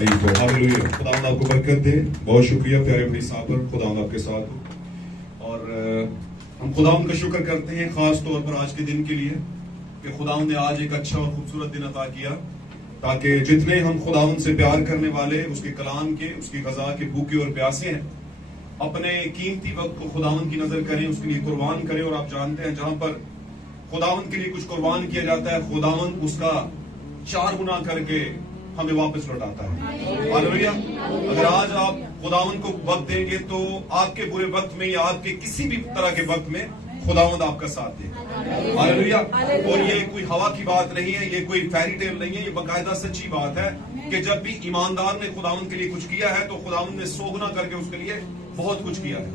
तारीफ हो। हालेलुया। खुदावंद आपको बरकत दे। बहुत शुक्रिया प्यारे भाई साहब, खुदावंद आपके साथ हो। और हम खुदावंद का शुक्र करते हैं खास तौर पर आज के दिन के लिए कि खुदावंद ने आज एक अच्छा और खूबसूरत दिन अता किया, ताकि जितने हम खुदावंद से प्यार करने वाले, उसके कलाम के, उसकी गजा के भूखे और प्यासे हैं, अपने कीमती वक्त को खुदावंद की नजर करें, उसके लिए कुर्बान करें। और आप जानते हैं जहां पर खुदावंद के लिए कुछ कुर्बान किया जाता है, खुदावंद उसका 4 गुना करके हमें वापस लौटाता है। हालेलुया। अगर आज आप खुदावंद को वक्त देंगे तो आपके बुरे वक्त में या आपके किसी भी तरह के वक्त में खुदावंद आपका साथ देगा। हालेलुया। और ये कोई हवा की बात नहीं है, ये कोई फेरी टेल नहीं है, ये बाकायदा सच्ची बात है कि जब भी ईमानदार ने खुदावंद के लिए कुछ किया है तो खुदावंद ने 100 गुना करके उसके लिए बहुत कुछ किया है।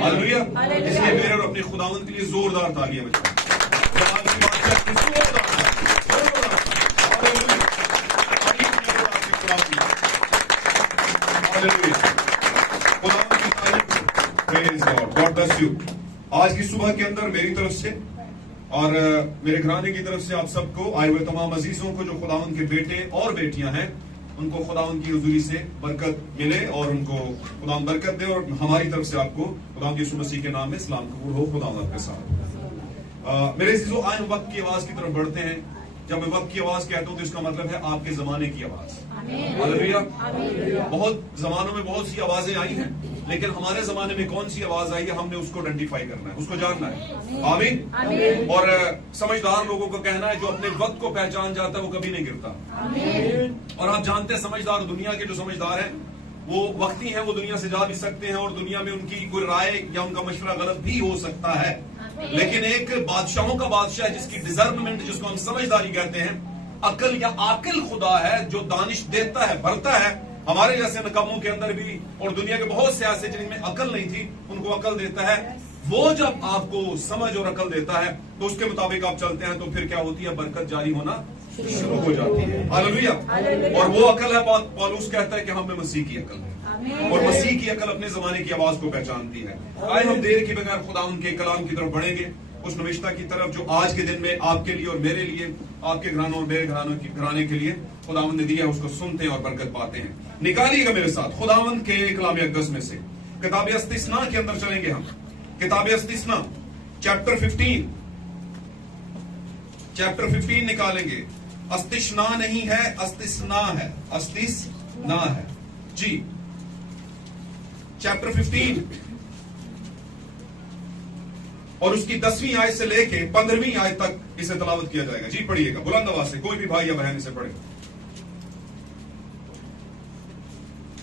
हालेलुया। इसलिए मेरे और अपने खुदावंद के लिए जोरदार तालियां बजाएं। आज की सुबह के अंदर मेरी तरफ से और मेरे घराने की तरफ से आप सबको, आए हुए तमाम अजीजों को जो खुदावंद के बेटे और बेटियां हैं, उनको खुदावंद की हुजूरी से बरकत मिले और उनको खुदावंद बरकत दे। और हमारी तरफ से आपको खुदावंद यीशु मसीह के नाम में सलाम कबूल हो। खुदावंद आपके साथ। मेरे अजीजों, आए वक्त की आवाज की तरफ बढ़ते हैं। जब मैं वक्त की आवाज कहता हूं तो इसका मतलब है आपके जमाने की आवाज। हालेलुया। बहुत जमानों में बहुत सी आवाजें आई हैं, लेकिन हमारे जमाने में कौन सी आवाज आई है, हमने उसको आइडेंटिफाई करना है, उसको जानना है। आमीन। और समझदार लोगों का कहना है जो अपने वक्त को पहचान जाता है वो कभी नहीं गिरता। और आप जानते हैं समझदार, दुनिया के जो समझदार हैं वो वक्ती हैं, वो दुनिया से जा भी सकते हैं और दुनिया में उनकी कोई राय या उनका मशवरा गलत भी हो सकता है, लेकिन एक बादशाहों का बादशाह जिसकी डिजर्नमेंट, जिसको हम समझदारी कहते हैं, अकल या आकिल खुदा है जो दानिश देता है, भरता है। हमारे जैसे नकामों के अंदर भी और दुनिया के बहुत से ऐसे जिनमें अकल नहीं थी, उनको अकल देता है। वो जब आपको समझ और अकल देता है तो उसके मुताबिक आप चलते हैं तो फिर क्या होती है, बरकत जारी होना शुरू हो जाती है। हालेलुया। और वो अकल है, पौलुस कहता है कि हम में मसीह की अकल है और मसीह की अकल अपने जमाने की आवाज को पहचानती है। आए हम देर के बगैर खुदा उनके कलाम की तरफ बढ़ेंगे, उस नविश्ता की तरफ जो आज के दिन में आपके लिए और मेरे लिए, आपके घरानों और मेरे घराने के लिए खुदावंद ने दिया है, उसको सुनते हैं और बरकत पाते हैं। निकालिएगा मेरे साथ खुदावंद के कलाम अक़दस में से किताब इस्तिस्ना के अंदर चलेंगे हम। किताब इस्तिस्ना चैप्टर 15 निकालेंगे। अस्तिस्ना नहीं है, अस्तिस्ना है, अस्तिस्ना है जी। चैप्टर 15 और उसकी 10वीं आयत से लेके 15वीं आयत तक इसे तलावत किया जाएगा। जी पढ़िएगा बुलंद आवाज से, कोई भी भाई या बहन इसे पढ़े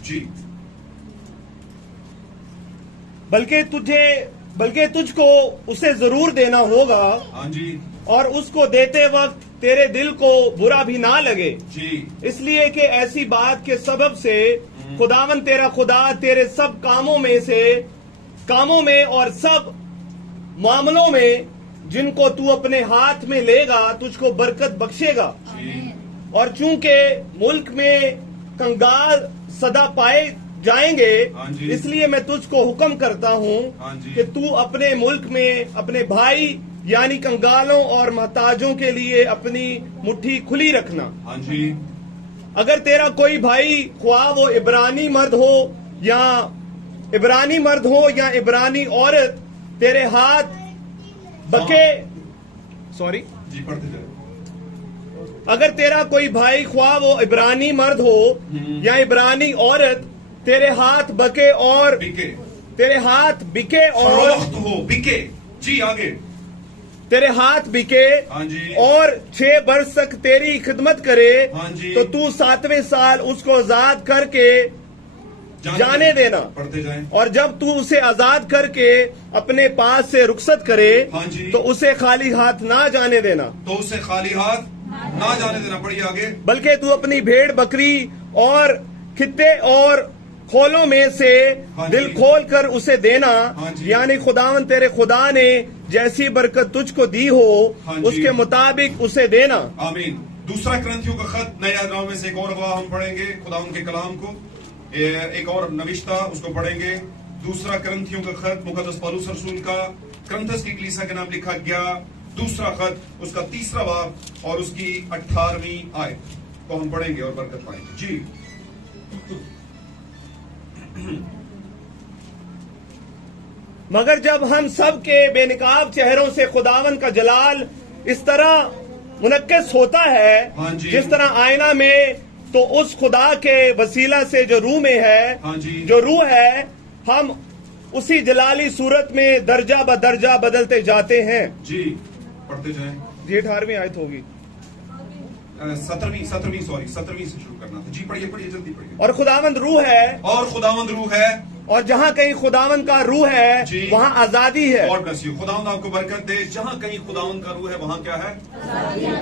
जी। बल्कि तुझको उसे जरूर देना होगा। हाँ जी। और उसको देते वक्त तेरे दिल को बुरा भी ना लगे जी, इसलिए कि ऐसी बात के सबब से खुदावन तेरा खुदा तेरे सब कामों में और सब मामलों में जिनको तू अपने हाथ में लेगा तुझको बरकत बख्शेगा। और चूंकि मुल्क में कंगाल सदा पाए जाएंगे, इसलिए मैं तुझको हुक्म करता हूँ कि तू अपने मुल्क में अपने भाई यानी कंगालों और मोहताजों के लिए अपनी मुट्ठी खुली रखना। हाँ जी। अगर तेरा कोई भाई ख्वाह वो इब्रानी मर्द हो या इब्रानी औरत तेरे हाथ बके जी पढ़ते जाए। अगर तेरा कोई भाई ख्वाह वो इब्रानी मर्द हो या इब्रानी औरत तेरे हाथ बके और तेरे हाथ बिके और बिके जी, आगे तेरे हाथ बिके हाँ जी। और 6 वर्ष तक तेरी खिदमत करे, हाँ जी। तो तू 7वें साल उसको आजाद करके जाने देना। पढ़ते जाएं। और जब तू उसे आजाद करके अपने पास से रुखसत करे, हाँ जी। तो उसे खाली हाथ ना जाने देना। पढ़िए आगे। बल्कि तू अपनी भेड़ बकरी और खित्ते और खोलों में से दिल खोल कर उसे देना, यानी खुदावन तेरे खुदा ने जैसी बरकत तुझको दी हो उसके मुताबिक उसे देना। आमीन। दूसरा करंथियों का खत नए नाम में से एक और अगवा हम पढ़ेंगे खुदावन के कलाम को, एक और नविश्ता उसको पढ़ेंगे। दूसरा करंथियों का खत मुकद्दस पौलुस रसूल का करंथस की कलीसिया के नाम लिखा गया, दूसरा खत उसका 3रा बाब और उसकी 18वीं आयत को हम पढ़ेंगे और बरकत पाएंगे जी। मगर जब हम सब के बेनकाब चेहरों से खुदावन का जलाल इस तरह मुनक्किस होता है, हाँ जी। जिस तरह आईना में, तो उस खुदा के वसीला से जो रूह में है, हाँ जी। जो रूह है, हम उसी जलाली सूरत में दर्जा ब दर्जा बदलते जाते हैं। जी पढ़ते जाएं। ये 18वीं आयत होगी। 17वीं से शुरू करना था। जी पढ़िए जल्दी पढ़िए। और खुदावंद रूह है, और खुदावंद रूह है, और जहां कहीं खुदावंद का रूह है जी। वहां आजादी है। God bless you. खुदावंद आपको बरकत दे। जहां कहीं खुदावंद का रूह है वहां क्या है?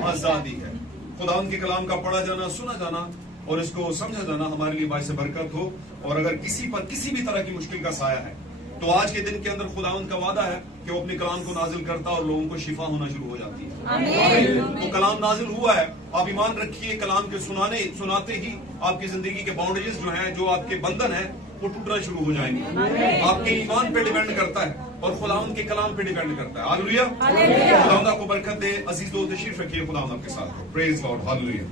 आजादी है। खुदावंद के कलाम का पढ़ा जाना, सुना जाना और इसको समझा जाना हमारे लिए बाइस बरकत हो। और अगर किसी पर किसी भी तरह की मुश्किल का साया है तो आज के दिन के अंदर खुदावंद का वादा है कि वो अपने कलाम को नाजिल करता और लोगों को शिफा होना शुरू हो जाती है। तो कलाम नाजिल हुआ है, आप ईमान रखिए। कलाम के सुनाते ही आपकी जिंदगी के बाउंड्रीज जो हैं, जो आपके बंधन है, वो टूटना शुरू हो जाएंगे। आपके ईमान पे डिपेंड करता है और खुदावंद के कलाम पे डिपेंड करता है। हालेलुया। खुदावंद आपको बरकत दे। अजीज दोस्त तशरीफ रखिए, खुदावंद आपके साथ हो। Praise God. Hallelujah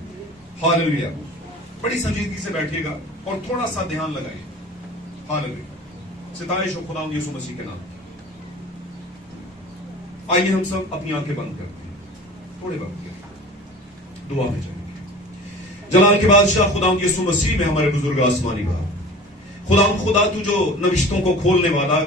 hallelujah. बड़ी संजीदगी से बैठिएगा और थोड़ा सा ध्यान लगाइए। हालेलुया। सितारिश हो खुदावंद यीशु मसीह के नाम। आइए हम सब अपनी आंखें बंद करते हैं थोड़े वक्त के लिए, दुआ में जाएंगे। जलाल के बादशाह खुदावंद यीशु मसीह में हमारे बुजुर्ग आसमानी बाप, खुदा तू जो नविश्तों को खोलने वाला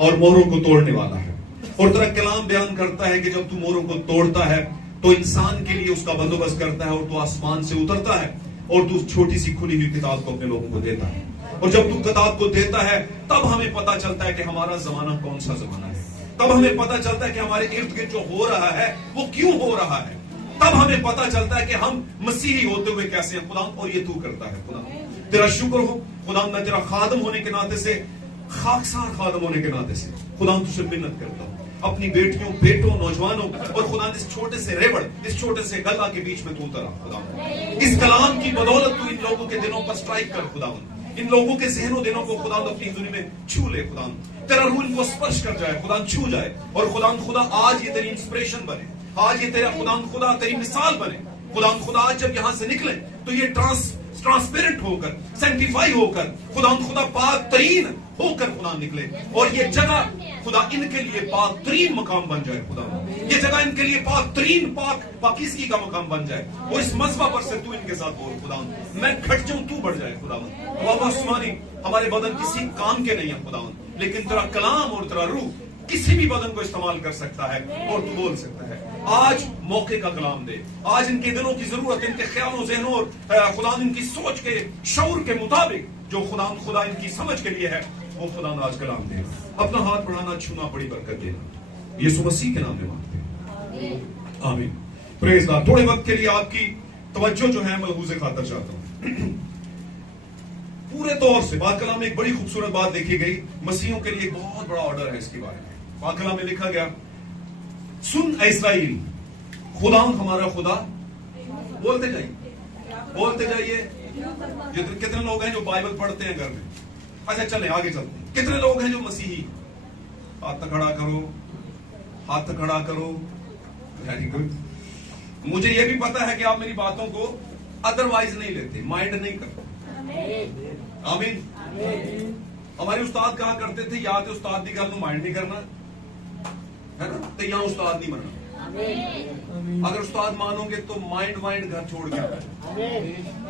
और मोहरों को तोड़ने वाला है, और तेरा कलाम बयान करता है कि जब तू मोहरों को तोड़ता है तो इंसान के लिए उसका बंदोबस्त करता है, और तू आसमान से उतरता है और तू छोटी सी खुली हुई किताब को अपने लोगों को देता है। और जब तू किताब को देता है तब हमें पता चलता है कि हमारा जमाना कौन सा जमाना है। तब हमें पता चलता है कि हमारे इर्द गिर्द जो हो रहा है वो क्यों हो रहा है। तब हमें पता चलता है कि हम मसीही होते हुए कैसे हैं खुदा, और ये तू करता है खुदा। तेरा शुक्र हो खुदा, मैं तेरा खादम होने के नाते से, खाकसार खादम होने के नाते से खुदा तुझसे मिन्नत करता हूँ, अपनी बेटियों, बेटों, नौजवानों और खुदा इस छोटे से रेवड़, इस छोटे से गला के बीच में तू उतरा खुदा। इस कलाम की बदौलत तू इन लोगों के दिनों पर स्ट्राइक कर खुदा, इन लोगों के जहनों दिनों को खुदा अपनी हुजूरी में छू ले खुदा। तेरा रूह इनको स्पर्श कर जाए खुदा, छू जाए। और खुदा आज ये तेरी इंस्पिरेशन बने, आज ये तेरा खुदा तेरी मिसाल बने खुदा। आज जब यहां से निकले तो ये ट्रांसपेरेंट होकर, सेंटिफाई होकर खुदा पाक तरीन होकर खुदा निकले, और ये जगह खुदा इनके लिए पाक तरीन मकाम बन जाए खुदा। ये जगह इनके लिए पाक तरीन पाकिज़गी का मकाम बन जाए। और इस मज़बा पर से तू इनके साथ बोल खुदा, मैं घट जाऊं तू बढ़ जाए खुदा। बाबा आसमानी, हमारे बदन किसी काम के नहीं है खुदा, लेकिन तेरा कलाम और तेरा रूह किसी भी बदन को इस्तेमाल कर सकता है और तू बोल सकता है। आज मौके का कलाम दे। आज इनके दिलों की जरूरत, इनके ख्यालों, ज़हनों और खुदा इनकी सोच के शऊर के मुताबिक जो खुदा इनकी समझ के लिए है, वो खुदा आज कलाम दे। अपना हाथ बढ़ाना, छूना, बड़ी बरकत देना, यीशु मसीह के नाम में मांगते हैं, आमीन। Praise God. थोड़े वक्त के लिए आपकी तवज्जो जो है मलहूज़े खातर चाहता हूं। पूरे तौर से पाक कलाम में एक बड़ी खूबसूरत बात देखी गई। मसीहों के लिए एक बहुत बड़ा ऑर्डर है इसके बारे में। पाक कलाम में लिखा गया, सुन ऐ इस्राएल, खुदा हमारा खुदा। बोलते जाइए। कितने लोग हैं जो बाइबल पढ़ते हैं घर में? अच्छा चलें आगे चलते हैं। कितने लोग हैं जो मसीही? हाथ खड़ा करो। Very good. मुझे यह भी पता है कि आप मेरी बातों को अदरवाइज नहीं लेते, माइंड नहीं करते। आमीन। हमारे उस्ताद कहा करते थे, या तो उस्ताद की गल माइंड नहीं करना है ना, तो यहाँ उस्ताद नहीं बनना। अगर उस्ताद मानोगे तो माइंड घर छोड़ गया,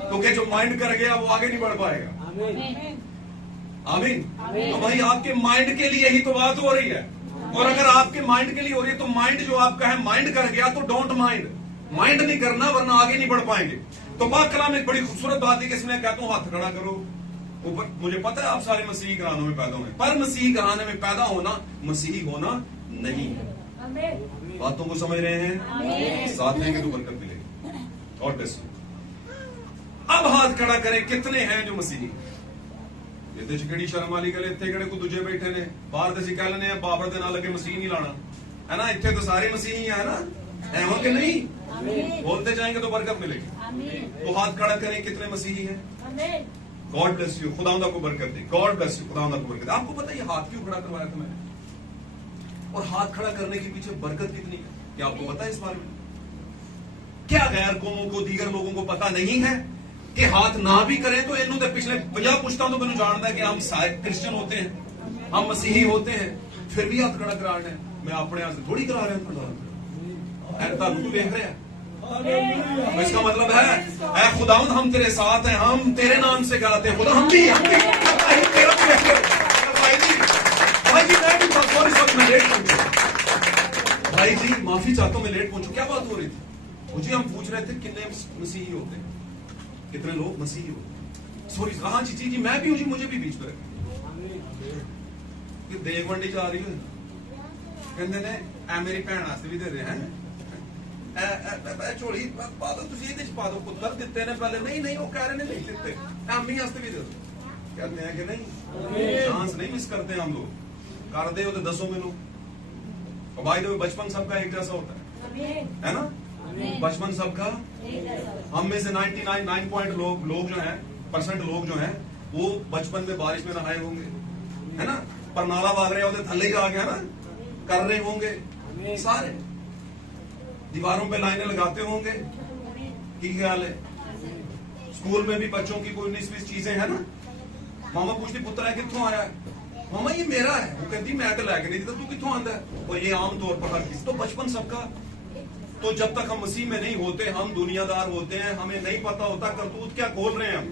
क्योंकि जो माइंड कर गया वो आगे नहीं बढ़ पाएगा। आमीन। भाई आपके माइंड के लिए ही तो बात हो रही है, और अगर आपके माइंड के लिए हो रही है तो माइंड जो आपका है, माइंड कर गया तो डोंट माइंड नहीं करना, वरना आगे नहीं बढ़ पाएंगे। तो पाक कलाम में एक बड़ी खूबसूरत बात है कि इसमें कहता हूं हाथ खड़ा करो ऊपर। मुझे पता है आप सारे मसीही घरानों में पैदा हुए, पर मसीही घराने में पैदा होना मसीही होना नहीं है। बातों को समझ रहे हैं? साथ लेंगे तो बरकत मिलेगी। और ब्लेस यू। अब हाथ खड़ा करें, कितने हैं जो मसीही? ये किहड़ी शर्म वाली गल, इत्थे किहड़े को दूजे बैठे ने, बाहर तो कह लेने बाबर दे नाल लगे मसीह नहीं लाना है ना, इत्थे तो सारे मसीही है ना, है कि नहीं? बोलते जाएंगे तो बरकत मिलेगी। तो हाथ खड़ा करें, कितने मसीही हैं? God bless you. खुदावंद आपको बरकत दे। God bless you. खुदावंद आपको बरकत दे। आपको पता है ये हाथ क्यों खड़ा करवाया था मैंने, और हाथ खड़ा करने के पीछे बरकत कितनी है, क्या आपको पता है इस बारे में? क्या गैर कौमों को, दीगर लोगों को पता नहीं है? कि हाथ ना भी करें तो इन्होंने पिछले 50 पुश्तां तो मैंने जानता है कि हम सारे क्रिश्चियन होते हैं, हम मसीही होते हैं, फिर भी हाथ खड़ा करा रहे हैं। मैं अपने हाथ से थोड़ी करा रहा हूं, तुम भी देख रहे हैं। तो इसका मतलब है ऐ खुदावंद हम तेरे साथ हैं, हम तेरे नाम से गाते हैं खुदा, हम भी तेरा भाई जी मैं भी सॉरी मैं लेट पहुंचा। भाई जी माफी चाहता हूं मैं लेट पहुंचू। क्या बात हो रही थी? मुझे हम पूछ रहे थे कितने मसीही होते हैं, कितने लोग मसीही होते हैं। सॉरी हाँ जी मैं भी हूं जी, मुझे भी बीच में देख मंडी जा रही हूं, कहते ने ए मेरी भैन वास्ते भी दे रहे हैं झोली पा दो, तुम ये पा दो। पुत्र दिते ने पहले, नहीं वो कह रहे ने नहीं दिते, अम्मी वास्ते भी दे दो। कहते हैं कि नहीं, चांस नहीं मिस करते हम लोग, कर दे हो तो दसों में लोग। और भाई तो बचपन सबका एक जैसा होता है ना, बचपन सबका। हम में से 99 लोग जो हैं % लोग जो हैं वो बचपन में बारिश में नहाए होंगे, है ना, पर नाला भाग रहे होते थल्ले आ गया ना, कर रहे होंगे सारे, दीवारों पे लाइनें लगाते होंगे। की ख्याल है? स्कूल में भी बच्चों की कोई 19-20 चीजें है ना, मामा पूछती पुत्र है कित्थों आया है, मामा ये मेरा है, वो कहती मैं तो लेके नहीं देता, तू कित्थों आंदा है। और ये आमतौर पर हर किसी, तो बचपन सबका। तो जब तक हम मसीह में नहीं होते हम दुनियादार होते हैं, हमें नहीं पता होता करतूत क्या खोल रहे हैं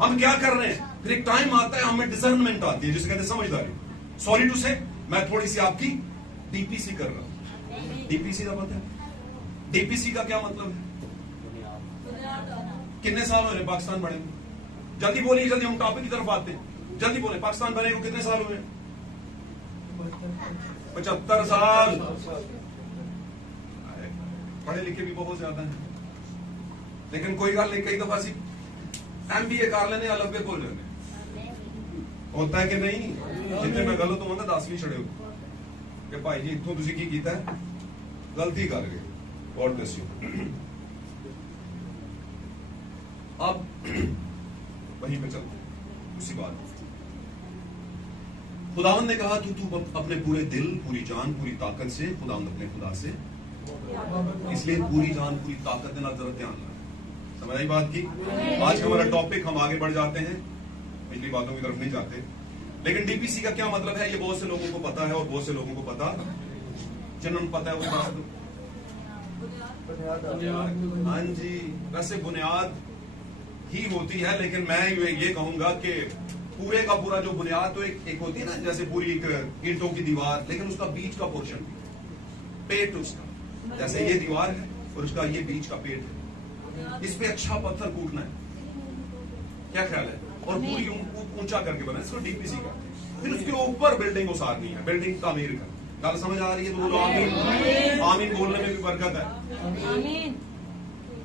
हम क्या कर रहे हैं। फिर एक टाइम आता है हमें डिसर्नमेंट आती है, जिसे कहते हैं समझदारी। सॉरी टू से मैं थोड़ी सी आपकी डीपीसी कर रहा हूं। डीपीसी का पता है? डीपीसी का क्या मतलब है? कितने साल हो रहे पाकिस्तान बने? जल्दी बोलिए, जल्दी हम टॉपिक की तरफ आते हैं, जल्दी बोले। पाकिस्तान बने को कितने साल हुए? 75 साल। पढ़े लिखे भी बहुत ज्यादा हैं, लेकिन कोई गल नहीं, कई दफा सी MBA कर लेने अलग भी बोल लेने होता है कि नहीं। जितने मैं गलत होगा 10 भी छड़े हो कि भाई जी इतों तुसी की कीता है, गलती कर गए। और दस्यो अब वहीं पे चलते उसी बात। खुदावंद ने कहा तू अपने पूरे दिल, पूरी जान, पूरी ताकत से खुदावंद अपने खुदा से, इसलिए पूरी जान पूरी ताकत देना जरा ध्यान रखना। समझ आई बात की? आज का हमारा टॉपिक, हम आगे बढ़ जाते हैं, पिछली बातों की तरफ नहीं जाते। लेकिन डीपीसी का क्या मतलब है ये बहुत से लोगों को पता है और बहुत से लोगों को पता, जिन्होंने पता है वो बात। हाँ जी, वैसे बुनियाद ही होती है, लेकिन मैं ये कहूंगा कि पूरे का पूरा जो बुनियाद तो एक होती है ना, जैसे पूरी एक ईंटों की दीवार, लेकिन उसका बीच का पोर्शन, पेट उसका, जैसे ये दीवार है और उसका ये बीच का पेट है, इस पे अच्छा पत्थर कूटना है। क्या ख्याल है? और पूरी ऊंचा करके बना, इसको डीपीसी का। फिर उसके ऊपर बिल्डिंग उसारनी है, बिल्डिंग तामीर का। गल समझ आ रही है तो बोलो आमीन। आमीन बोलने में भी बरकत है।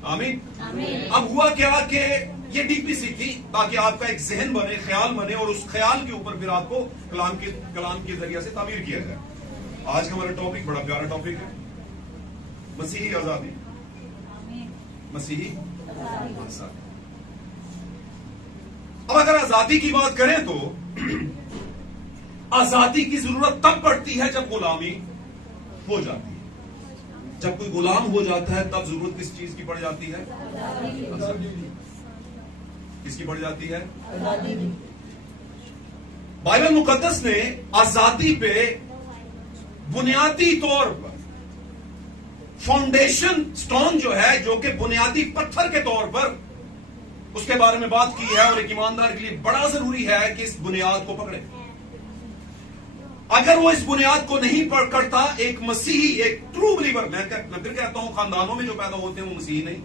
आमीन। अब हुआ क्या कि ये डीपीसी थी ताकि आपका एक जहन बने, ख्याल बने, और उस ख्याल के ऊपर फिर आपको कलाम के जरिए से तामीर किया जाए। आज का हमारा टॉपिक बड़ा प्यारा टॉपिक है, मसीही आजादी। मसीही आजादी। अब अगर आजादी की बात करें तो आजादी की जरूरत तब पड़ती है जब गुलामी हो जाती है। जब कोई गुलाम हो जाता है तब जरूरत किस चीज की पड़ जाती है? किसकी पड़ जाती है? बाइबल मुकद्दस ने आजादी पे बुनियादी तौर पर फाउंडेशन स्टोन जो है, जो कि बुनियादी पत्थर के तौर पर, उसके बारे में बात की है। और एक ईमानदार के लिए बड़ा जरूरी है कि इस बुनियाद को पकड़े। अगर वो इस बुनियाद को नहीं पकड़ता, एक मसीही, एक ट्रू बिलीवर, मैं फिर कहता हूं खानदानों में जो पैदा होते हैं वो मसीही नहीं,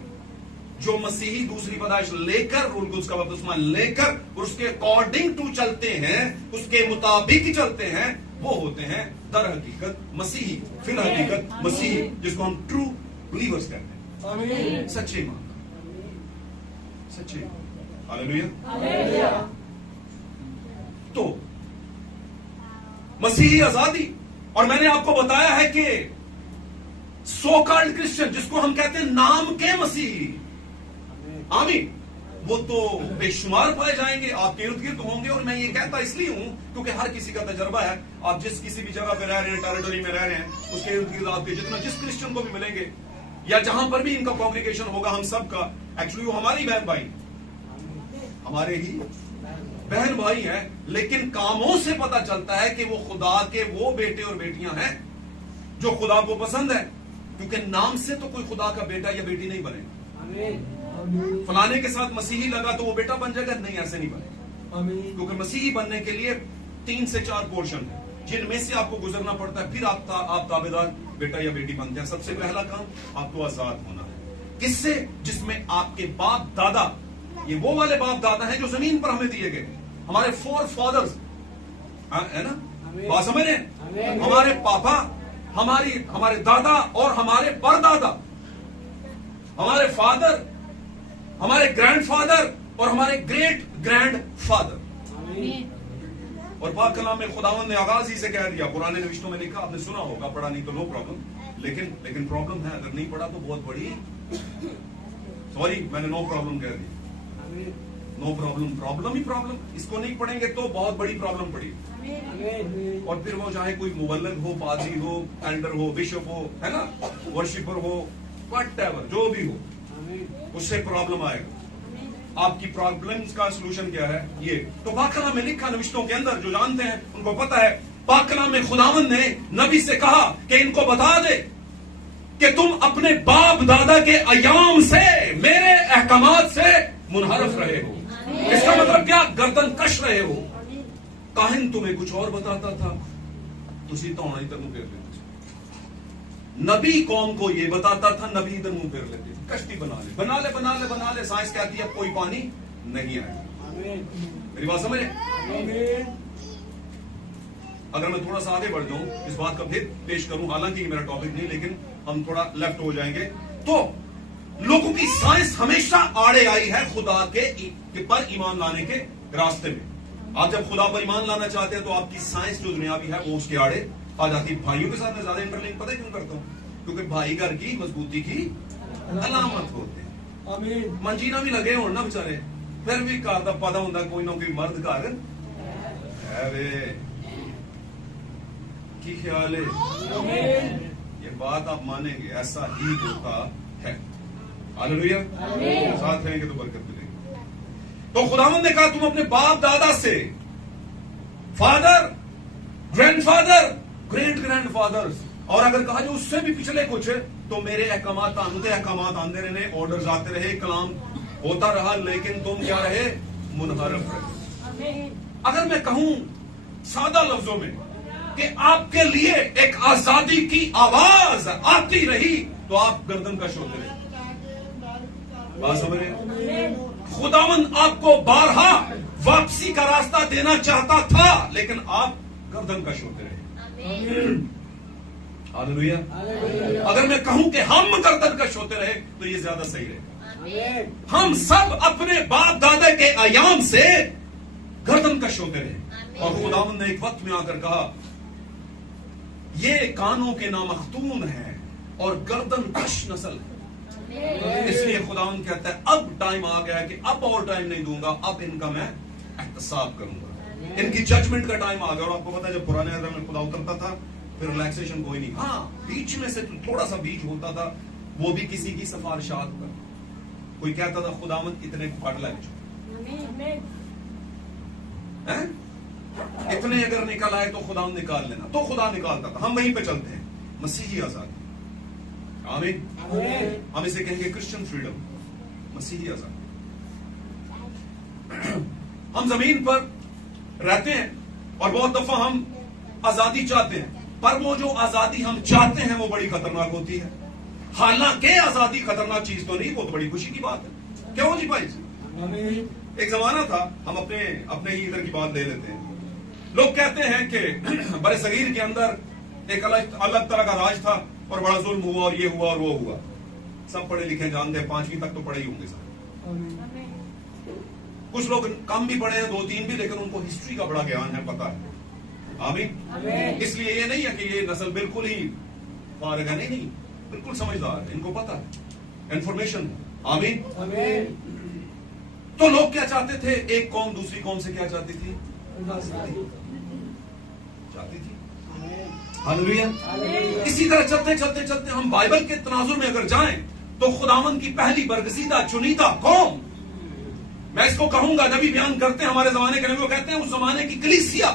जो मसीही दूसरी पैदाइश लेकर, रूल को उसका बपतिस्मा लेकर उसके अकॉर्डिंग टू चलते हैं, उसके मुताबिक चलते हैं, वो होते हैं दर हकीकत मसीही, फिल हकीकत मसीही, जिसको हम ट्रू बिलीवर्स कहते हैं, सच्चे ईमान, सच्चे। हालेलुया। तो मसीही आजादी, और मैंने आपको बताया है कि सो कॉल्ड क्रिश्चियन, जिसको हम कहते हैं नाम के मसीही, आमीन, वो तो बेशुमार पाए जाएंगे, आपके इर्द गिर्द होंगे। और मैं ये कहता इसलिए हूं क्योंकि हर किसी का तजर्बा है। आप जिस किसी भी जगह पे रह रहे हैं, टेरिटरी में रह रहे हैं, उसके इर्द गिर्द आपके जिस क्रिश्चियन को भी मिलेंगे, या जहां पर भी इनका कॉन्ग्रीगेशन होगा, हम सब का, एक्चुअली वो हमारी बहन भाई, हमारे ही बहन भाई हैं, लेकिन कामों से पता चलता है कि वो खुदा के वो बेटे और बेटियां हैं जो खुदा को पसंद है, क्योंकि नाम से तो कोई खुदा का बेटा या बेटी नहीं बनेगा। फलाने के साथ मसीही लगा तो वो बेटा बन जाएगा, नहीं, ऐसे नहीं बनेगा। क्योंकि मसीही बनने के लिए 3 से 4 पोर्शन है जिनमें से आपको गुजरना पड़ता है, फिर आप ताबेदार बेटा या बेटी बनते हैं। सबसे पहला काम आपको आजाद होना है। किससे? जिसमें आपके बाप दादा, ये वो वाले बाप दादा हैं जो जमीन पर हमें दिए गए, हमारे 4 फादर्स, है ना, बात समझ रहे हैं? हमारे पापा, हमारे दादा और हमारे परदादा, हमारे फादर, हमारे ग्रैंडफादर और हमारे ग्रेट ग्रैंडफादर। और पाक कलाम में खुदावंद ने आगाज ही से कह दिया, पुराने नविश्तों में लिखा, आपने सुना होगा, पढ़ा नहीं तो नो प्रॉब्लम, लेकिन प्रॉब्लम है, अगर नहीं पढ़ा तो बहुत बड़ी, सॉरी मैंने नो प्रॉब्लम कह दी, नो प्रॉब्लम ही प्रॉब्लम, इसको नहीं पढ़ेंगे तो बहुत बड़ी प्रॉब्लम पड़ी। और फिर वो चाहे कोई मुबल्लिग हो, पादरी हो, एल्डर हो, बिशप हो, है ना, वर्शिपर हो, व्हाटएवर जो भी हो, उससे प्रॉब्लम आएगा। आपकी प्रॉब्लम्स का सलूशन क्या है? ये तो पाक कलाम में लिखा, नविश्तों के अंदर जो जानते हैं उनको पता है, पाक कलाम में खुदावंद ने नबी से कहा कि इनको बता दे कि तुम अपने बाप दादा के अयाम से, मेरे अहकामात से मुनहरफ रहे हो। इसका मतलब क्या? गर्दन कश रहे हो। काहिन तुम्हें कुछ और बताता था, तुसी तो होना ही तक मुंह फेर लेते। नबी कौम को ये बताता था, नबी इधर मुंह फेर लेते, कश्ती बना ले। साइंस कहती है अब कोई पानी नहीं आएगा। मेरी बात समझे? अगर मैं थोड़ा सा आगे बढ़ जाऊं, इस बात का फिर पेश करूं, हालांकि ये मेरा टॉपिक नहीं, लेकिन हम थोड़ा लेफ्ट हो जाएंगे। तो लोगों की साइंस हमेशा आड़े आई है खुदा के पर ईमान लाने के रास्ते में। आप जब खुदा पर ईमान लाना चाहते हैं तो आपकी साइंस जो दुनियावी है वो उसके आड़े आ जाती है। भाइयों के साथ मैं ज्यादा इंटरलिंक पता क्यों करता हूं? क्योंकि भाई घर की मजबूती की अलामत होते हैं। मंजीना भी लगे हो ना बेचारे, फिर भी घर का पता होता कोई ना कोई मर्द घर है वे। की ख्याल है? ये बात आप मानेंगे, ऐसा ही होता है। हालेलुया, साथ रहेंगे तो बरकत मिलेगी। तो खुदावंद ने कहा तुम अपने बाप दादा से, फादर, ग्रैंडफादर, ग्रेट ग्रैंडफादर्स, और अगर कहा जो उससे भी पिछले कुछ, तो मेरे अहकामात आंदे रहे, ऑर्डर्स आते रहे, कलाम होता रहा, लेकिन तुम क्या रहे? मुनहरफ रहे। अगर मैं कहूं सादा लफ्जों में कि आपके लिए एक आजादी की आवाज आती रही, तो आप गर्दन कश होते रहे। बात समझ रहे? खुदावंद आपको बारहा वापसी का रास्ता देना चाहता था, लेकिन आप गर्दन कश होते रहे। हालेलुया। अगर मैं कहूं कि हम गर्दन कश होते रहे तो ये ज्यादा सही रहे। हम सब अपने बाप दादा के अयाम से गर्दन कश होते रहे। और खुदावंद ने एक वक्त में आकर कहा ये कानों के नामख्तूम है और गर्दन कश नस्ल है। इसलिए खुदावंद कहता है अब टाइम आ गया है कि अब और टाइम नहीं दूंगा, अब इनका मैं एहतसाब करूंगा, इनकी जजमेंट का टाइम आ गया। और आपको पता है जब पुराने अहद में खुदा उतरता था फिर रिलैक्सेशन कोई नहीं। हाँ, बीच में से थोड़ा सा बीच होता था, वो भी किसी की सिफारिशात पर। कोई कहता था खुदावंद इतने फट लग इतने अगर निकल आए तो खुदा निकाल लेना, तो खुदा निकालता था। हम वहीं पे चलते हैं, मसीही आजादी। आमीन। हम इसे कहेंगे क्रिश्चियन फ्रीडम, मसीही आजादी। हम जमीन पर रहते हैं और बहुत दफा हम आजादी चाहते हैं, पर वो जो आजादी हम चाहते हैं वो बड़ी खतरनाक होती है। हालांकि आजादी खतरनाक चीज तो नहीं, वो तो बड़ी खुशी की बात है। क्यों जी भाई? एक जमाना था, हम अपने ही इधर की बात ले लेते हैं। लोग कहते हैं कि बड़े सगीर के अंदर एक अलग तरह का राज था और बड़ा जुल्म हुआ और ये हुआ और वो हुआ। सब पढ़े लिखे जानते हैं, 5वीं तक तो पढ़े ही होंगे सब। कुछ लोग कम भी पढ़े हैं, 2-3 भी, लेकिन उनको हिस्ट्री का बड़ा ज्ञान है, पता है। आमीन। इसलिए ये नहीं है कि ये नस्ल बिल्कुल ही फारिग है, नहीं, बिल्कुल समझदार है, इनको पता है, इंफॉर्मेशन। आमीन। तो लोग क्या चाहते थे? एक कौम दूसरी कौम से क्या चाहती थी? चाहती थी। हालेलुया। इसी तरह चलते चलते चलते हम बाइबल के तनाजुर में अगर जाएं तो खुदावंद की पहली बरगजीदा चुनीदा कौम मैं इसको कहूंगा, नबी बयान करते हैं, हमारे जमाने के नबी वो कहते हैं, उस जमाने की कलीसिया,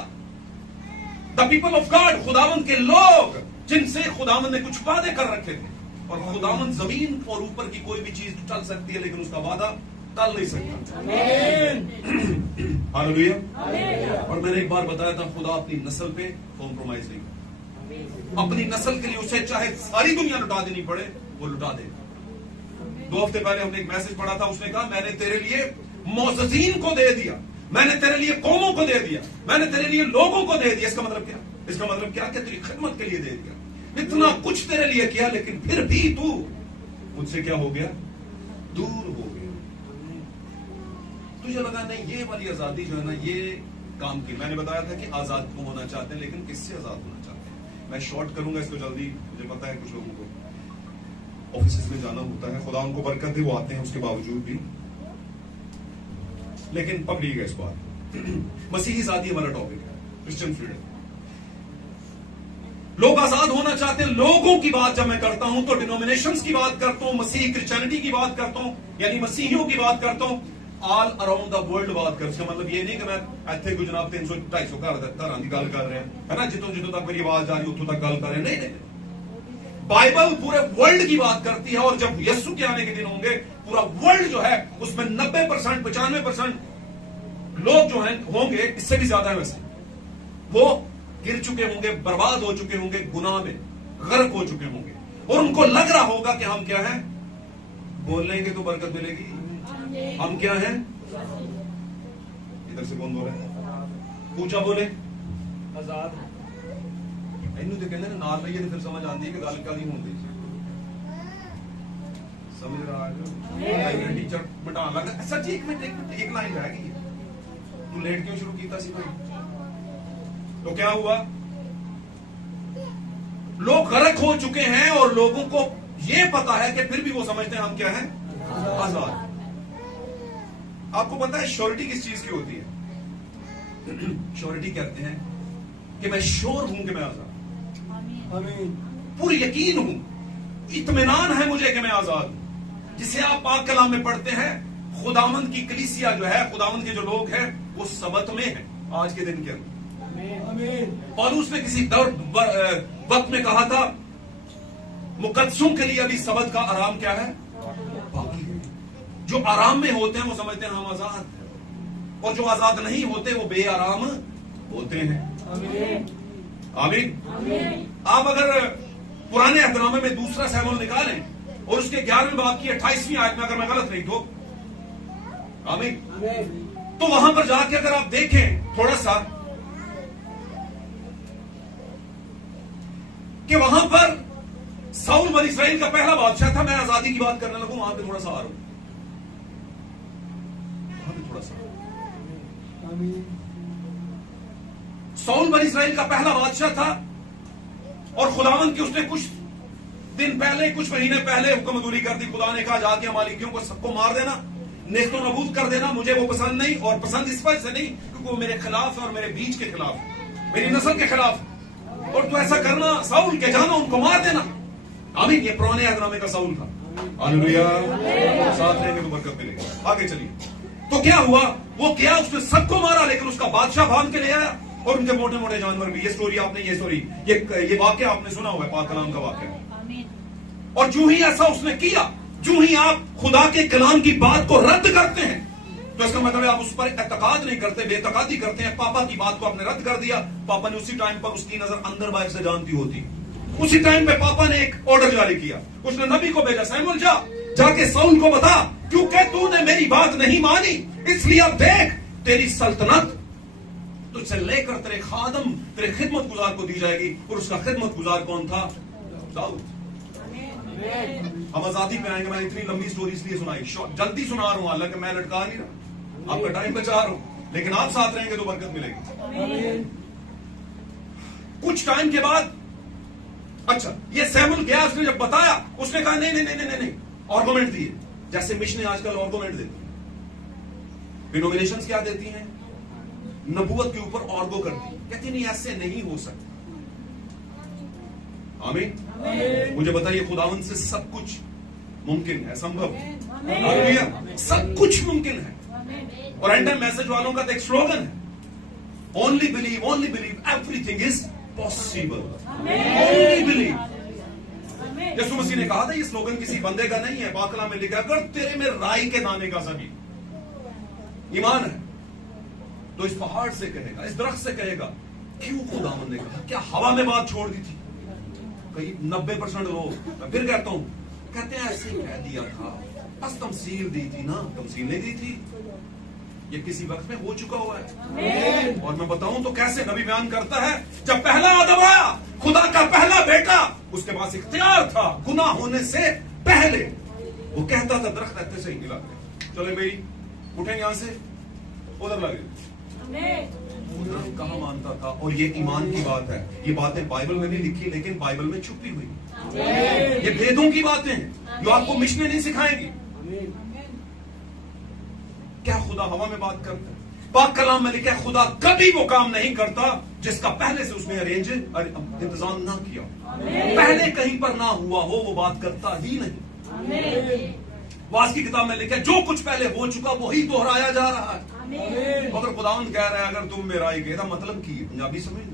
द पीपल ऑफ गॉड, खुदावंद के लोग, जिनसे खुदावंद ने कुछ वादे कर रखे थे। और खुदावंद जमीन और ऊपर की कोई भी चीज टल सकती है, लेकिन उसका वादा टल नहीं सकता। हालेलुया। और मैंने एक बार बताया था, खुदा अपनी नस्ल पे कॉम्प्रोमाइज नहीं करता। अपनी नस्ल के लिए उसे चाहे सारी दुनिया लुटा देनी पड़े, वो लुटा दे। 2 हफ्ते पहले हमने एक मैसेज पढ़ा था, उसने कहा मैंने तेरे लिए मोअज़्ज़ीन को दे दिया, मैंने तेरे लिए कौमों को दे दिया, मैंने तेरे लिए लोगों को दे दिया। इसका मतलब क्या? इसका मतलब क्या? कि तेरी खिदमत के लिए दे दिया, इतना कुछ तेरे लिए किया, लेकिन फिर भी तू मुझसे क्या हो गया? दूर हो गया। तुझे लगा नहीं ये वाली आजादी जो है ना, ये काम की। मैंने बताया था कि आजाद को होना चाहते हैं, लेकिन किससे आजाद होना चाहते हैं? मैं शॉर्ट करूंगा इसको जल्दी, मुझे पता है कुछ लोगों को ऑफिस में जाना होता है, खुदा उनको बरकत दे, वो आते हैं उसके बावजूद भी। लेकिन पकड़िएगा इस बार, मसीही आजादी हमारा टॉपिक है, क्रिश्चियन फ्रीडम। लोग आजाद होना चाहते हैं। लोगों की बात जब मैं करता हूं तो डिनोमिनेशंस की बात करता हूं, मसीही क्रिश्चियनिटी की बात करता हूं, यानी मसीहियों की बात करता हूं, ऑल अराउंड द वर्ल्ड बात कर। इसका मतलब ये नहीं कि मैं ਇੱਥੇ कुछ जनाब 300-250 ਘਰਾਂ ਦੀ ਗੱਲ ਕਰ ਰਿਹਾ, है ना, जितों तक मेरी आवाज आ रही उतों तक गल कर रहे हैं। नहीं, बाइबल पूरे वर्ल्ड की बात करती है। और जब यीशु के आने के दिन होंगे, पूरा वर्ल्ड जो है उसमें 90%, 95% लोग जो हैं होंगे, इससे भी ज्यादा है वैसे, वो गिर चुके होंगे, बर्बाद हो चुके होंगे, गुनाह में गर्क हो चुके होंगे, और उनको लग रहा होगा कि हम क्या हैं, बोल लेंगे तो बरकत मिलेगी। हम क्या हैं? इधर से कौन बोले? पूछा बोले आजाद। इन्हों तो कहते हैं नाल रही है, तो फिर समझ आती है कि गल कदी होती। समझ रहा है? टीचर बिठा लगा सच्ची। एक लाइन रह गई, तू लेट क्यों शुरू किया सी भाई? तो क्या हुआ? लोग गर्क हो चुके हैं, और लोगों को यह पता है कि फिर भी वो समझते हैं हम क्या हैं? आजाद। आपको पता है श्योरिटी किस चीज की होती है? श्योरिटी कहते हैं कि मैं श्योर हूं कि मैं आजाद, पूरी यकीन हूं, इत्मीनान है मुझे कि मैं आजाद हूं। जिसे आप पाक कलाम में पढ़ते हैं, खुदावंद की कलीसिया जो है, खुदावंद के जो लोग हैं, वो सबत में है आज के दिन के अंदर। पौलुस ने किसी वक्त में कहा था, मुकद्दसों के लिए अभी सबत का आराम क्या है? बाकी है। जो आराम में होते हैं वो समझते हैं हम आजाद हैं, और जो आजाद नहीं होते वो बेआराम होते हैं। आमीन। आप अगर पुराने अहदनामे में दूसरा सैमुएल निकालें और उसके 11वें बाब की 28वीं आयत में, अगर मैं गलत नहीं तो, आमीन, तो वहां पर जाके अगर आप देखें थोड़ा सा, कि वहां पर साउल बनी इस्राइल का पहला बादशाह था। मैं आजादी की बात करने लगूं, वहां पे थोड़ा सा आ रहा हूं, वहां पे थोड़ा सा। साउल बनी इस्राइल का पहला बादशाह था, और खुदावंद की उसने कुछ दिन पहले, कुछ महीने पहले हुक्मदूरी कर दी। खुदा ने कहा जाके अमालेकियों को सबको मार देना, नेस्तो नबूद कर देना। मुझे वो पसंद नहीं, और पसंद इस वजह से नहीं क्योंकि वो मेरे खिलाफ है और मेरे बीच के खिलाफ, मेरी नस्ल के खिलाफ। और तू ऐसा करना साउल के, जाना उनको मार देना। आमीन। ये पुराने अहदनामे का साउल था। हालेलुया। साथ रहेंगे तो बरकत मिलेगी। आगे चलिए। तो क्या हुआ? वो क्या, उसने सबको मारा, लेकिन उसका बादशाह बांध के ले आया, और उनके मोटे मोटे जानवर भी। ये स्टोरी आपने, ये वाक्य आपने सुना हुआ है, पाक कलाम का वाक्य। और जो ही ऐसा उसने किया, जो ही आप खुदा के कलाम की बात को रद्द करते हैं, तो इसका मतलब आप उस पर एतकाद नहीं करते, बेतकादी करते हैं। पापा की बात को आपने रद्द कर दिया। पापा ने उसी टाइम पर, उसकी नजर अंदर बाहर से जानती होती, उसी टाइम पे पापा ने एक ऑर्डर जारी किया। उसने नबी को भेजा, सैमुएल जाके साउल को बता, क्योंकि तूने मेरी बात नहीं मानी, इसलिए अब देख तेरी सल्तनत तुझसे लेकर तेरे खादम, तेरे खिदमत गुजार को दी जाएगी। और उसका खिदमत गुजार कौन था? दाऊद। हम आजादी पे आएंगे। मैंने इतनी लंबी स्टोरी इसलिए सुनाई, जल्दी सुना रहा हूं, हालांकि मैं लटका नहीं रहा, आपका टाइम बचा रहा हूं, लेकिन आप साथ रहेंगे तो बरकत मिलेगी। कुछ टाइम के बाद, अच्छा, ये सैमुएल गया, उसने जब बताया, उसने कहा नहीं नहीं नहीं नहीं नहीं, आर्गुमेंट दिए, जैसे मिशनें आजकल आर्गुमेंट देती हैं। डिनोमिनेशंस क्या देती हैं? नबूवत के ऊपर आर्गो करती, कहती नहीं ऐसे नहीं हो सकता। आमीन। मुझे बताइए, खुदावंद से सब कुछ मुमकिन है, संभव है। सब कुछ मुमकिन है। और एंड टाइम मैसेज वालों का तो एक स्लोगन है, only believe everything is possible. Only believe. Yeshu Masih ने कहा था ये स्लोगन किसी बंदे का नहीं है, पाक कलाम में लिखा, अगर तेरे में राई के दाने का सभी ईमान है तो इस पहाड़ से कहेगा, इस दरख्त से कहेगा, क्यों खुदावंद ने कहा, क्या हवा में बात छोड़ दी थी? कई 90% लोग, मैं फिर कहता हूं, कहते हैं ऐसे ही कह दिया था, बस तमसील दी थी ना, तमसील नहीं दी थी, ये किसी वक्त में हो चुका हुआ है। और मैं बताऊं तो कैसे नबी बयान करता है, जब पहला आदम आया, खुदा का पहला बेटा, उसके पास इख्तियार था गुनाह होने से पहले, वो कहता था दरख्त ऐसे से ही हिला, चले भाई उठेंगे यहां से, उधर लगे, कहा मानता था। और ये ईमान की बात है, ये बातें बाइबल में नहीं लिखी लेकिन बाइबल में छुपी हुई, ये भेदों की बातें हैं जो आपको मिशनें नहीं सिखाएंगी। क्या खुदा हवा में बात करता है? पाक कलाम में लिखा है, खुदा कभी वो काम नहीं करता जिसका पहले से उसने इंतजाम ना किया, पहले कहीं पर ना हुआ हो, वो बात करता ही नहीं। वास की किताब में लिखा है, जो कुछ पहले हो चुका वही दोहराया जा रहा है। अगर खुदावंद कह रहा है, अगर तुम मेरा ही कहता, मतलब की पंजाबी समझ,